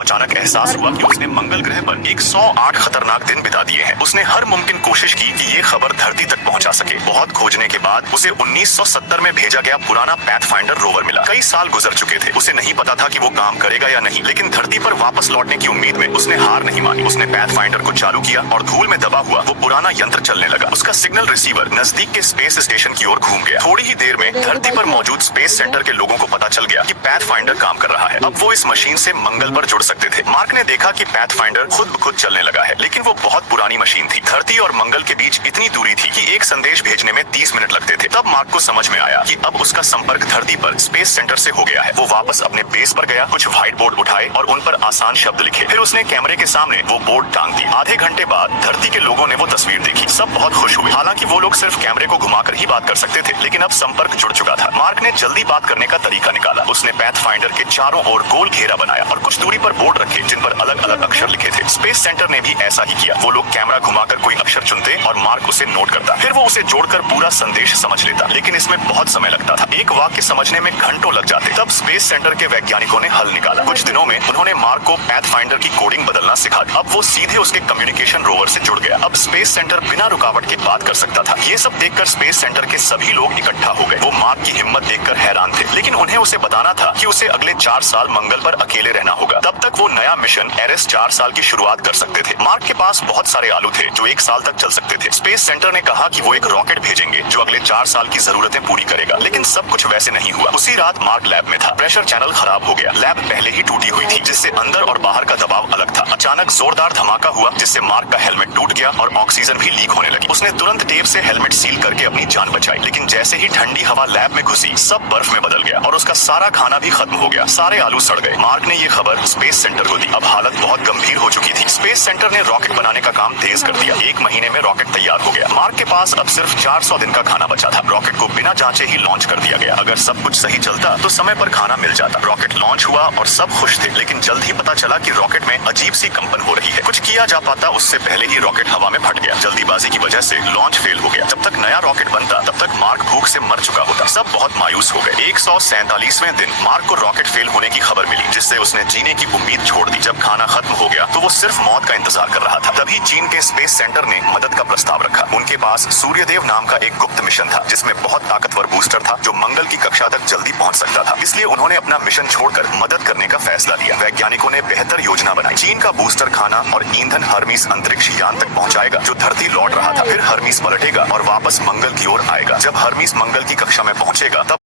अचानक एहसास हुआ कि उसने मंगल ग्रह पर 108 खतरनाक दिन बिता दिए हैं। उसने हर मुमकिन कोशिश की कि ये खबर धरती तक पहुंचा सके। बहुत खोजने के बाद उसे 1970 में भेजा गया पुराना पैथफाइंडर रोवर मिला। कई साल गुजर चुके थे, उसे नहीं पता था कि वो काम करेगा या नहीं, लेकिन धरती पर वापस लौटने की उम्मीद में उसने हार नहीं मानी। उसने पैथफाइंडर को चालू किया और धूल में दबा हुआ वो पुराना यंत्र चलने लगा। उसका सिग्नल रिसीवर नजदीक के स्पेस स्टेशन की ओर घूम गया। थोड़ी ही देर में धरती पर मौजूद स्पेस सेंटर के लोगों को पता चल गया कि पैथफाइंडर काम कर रहा है। अब वो इस मशीन से मंगल पर जुड़ सकते थे। मार्क ने देखा कि पैथफाइंडर खुद ब खुद चलने लगा है, लेकिन वो बहुत पुरानी मशीन थी। धरती और मंगल के बीच इतनी दूरी थी कि एक संदेश भेजने में 30 मिनट लगते थे। तब मार्क को समझ में आया कि अब उसका संपर्क धरती पर स्पेस सेंटर से हो गया है। वो वापस अपने बेस पर गया, कुछ व्हाइट बोर्ड उठाए और उन पर आसान शब्द लिखे। फिर उसने कैमरे के सामने वो बोर्ड टांग दी। आधे घंटे बाद धरती के लोगों ने वो तस्वीर देखी। सब बहुत खुश हुए। हालांकि वो लोग सिर्फ कैमरे को घुमाकर ही बात कर सकते थे, लेकिन अब संपर्क जुड़ चुका था। मार्क ने जल्दी बात करने का तरीका निकाला। उसने पैथफाइंडर के चारों ओर गोल घेरा बनाया और कुछ दूरी पर बोर्ड रखे जिन पर अलग अलग अक्षर लिखे थे। स्पेस सेंटर ने भी ऐसा ही किया। वो लोग कैमरा घुमाकर कोई अक्षर चुनते और मार्क उसे नोट करता। फिर वो उसे जोड़कर पूरा संदेश समझ लेता, लेकिन इसमें बहुत समय लगता था। एक वाक्य समझने में घंटों लग जाते। तब स्पेस सेंटर के वैज्ञानिकों ने हल निकाला। कुछ दिनों में उन्होंने मार्क को पैथफाइंडर की कोडिंग बदलना सिखा दी। अब वो सीधे उसके कम्युनिकेशन रोवर से जुड़ गया। अब स्पेस सेंटर बिना रुकावट के बात कर सकता था। ये सब देखकर स्पेस सेंटर के सभी लोग इकट्ठा हो गए। वो मार्क की हिम्मत देखकर हैरान थे, लेकिन उन्हें उसे बताना था कि उसे अगले 4 साल मंगल पर अकेले रहना होगा। तब तक वो नया मिशन एरेस 4 साल की शुरुआत कर सकते थे। मार्क के पास बहुत सारे आलू थे जो 1 साल तक चल सकते थे। स्पेस सेंटर ने कहा कि वो एक रॉकेट भेजेंगे जो अगले 4 साल की जरूरतें पूरी करेगा, लेकिन सब कुछ वैसे नहीं हुआ। उसी रात मार्क लैब में था। प्रेशर चैनल खराब हो गया। लैब पहले ही टूटी हुई थी, जिससे अंदर और बाहर का दबाव अलग था। अचानक जोरदार धमाका हुआ, जिससे मार्क का हेलमेट टूट गया और ऑक्सीजन भी लीक होने लगी। उसने तुरंत टेप से हेलमेट सील करके अपनी जान बचाई, लेकिन जैसे ही ठंडी हवा लैब में घुसी, सब बर्फ में बदल गया और उसका सारा खाना भी खत्म हो गया। सारे आलू सड़ गए। मार्क ने ये खबर स्पेस सेंटर को दी। अब हालत बहुत गंभीर हो चुकी थी। स्पेस सेंटर ने रॉकेट बनाने का काम तेज कर दिया। 1 महीने में रॉकेट तैयार हो गया। मार्क के पास अब सिर्फ 400 दिन का खाना बचा था। रॉकेट को बिना जांचे ही लॉन्च कर दिया गया। अगर सब कुछ सही चलता तो समय पर खाना मिल जाता। रॉकेट लॉन्च हुआ और सब खुश थे, लेकिन जल्द ही पता चला कि रॉकेट में अजीब सी कंपन हो रही है। कुछ किया जा पाता उससे पहले ही रॉकेट हवा में फट गया। जल्दीबाजी की वजह से लॉन्च फेल हो गया। जब तक नया रॉकेट बनता तब तक मार्क भूख से मर चुका होता। सब बहुत मायूस हो गए। 147वें दिन मार्क को रॉकेट फेल होने की खबर मिली, जिससे उसने जीने की उम्मीद छोड़ दी। जब खाना खत्म हो गया तो वो सिर्फ मौत का इंतजार कर रहा था। तभी चीन के स्पेस सेंटर ने मदद का प्रस्ताव रखा। उनके पास सूर्यदेव नाम का एक गुप्त मिशन था, जिसमें बहुत ताकतवर बूस्टर था जो मंगल की कक्षा तक जल्दी पहुंच सकता था। इसलिए उन्होंने अपना मिशन छोड़कर मदद करने का फैसला लिया। वैज्ञानिकों ने बेहतर योजना बनाई। चीन का बूस्टर खाना और ईंधन हर्मीस अंतरिक्ष यान तक पहुंचाएगा जो धरती लौट रहा था। फिर हर्मीस पलटेगा और वापस मंगल की ओर आएगा। जब हर्मीस मंगल की कक्षा में पहुंचेगा तब